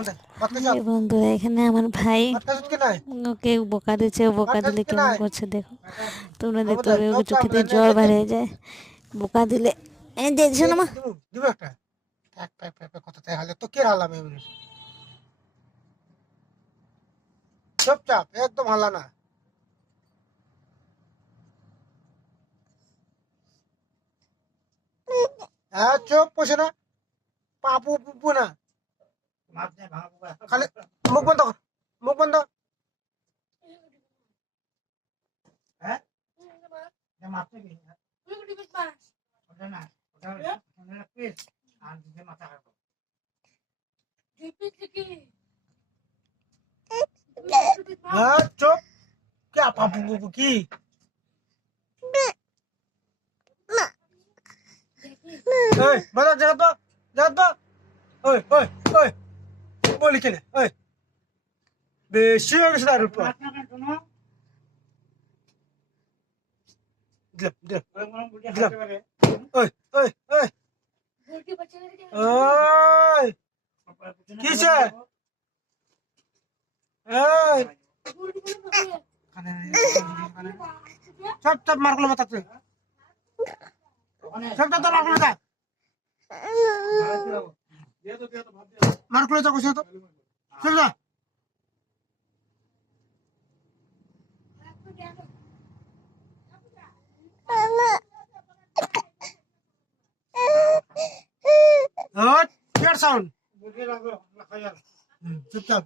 এই বন্ধুরা, এখানে আমার ভাই ওকে বোকা দিচ্ছে। ও বোকা দিলে কেমন করছে দেখো, তোমরা দেখতে পাবে। ওকে চোখেতে জ্বর বার হয়ে যায় বোকা দিলে। এই যে শোনো মা, দিব একটা এক পাই পাই কথা তাই হালে তো কে হালাম এমনি চুপচাপ একদম হালা না। হ্যাঁ চুপ বসে না পাপু পুপু না খালি মুখ বন্ধ কর মুখ বন্ধ। হ্যাঁ মারতে কি ওটা না ওটা পিস আর দিতে মাথা কাটো হ্যাঁ চুপ क्या पापू पुपू की ओए बता जगत बा ओए ओए ओए बोली के ओए बेशी हो गया दारू पर दिल दिल दिल ओए ओए ओए ओए किसे ओए सब सब मार को मत सब सब मार को मत मार को तो कुछ तो चल जा और क्या साउंड चुपचाप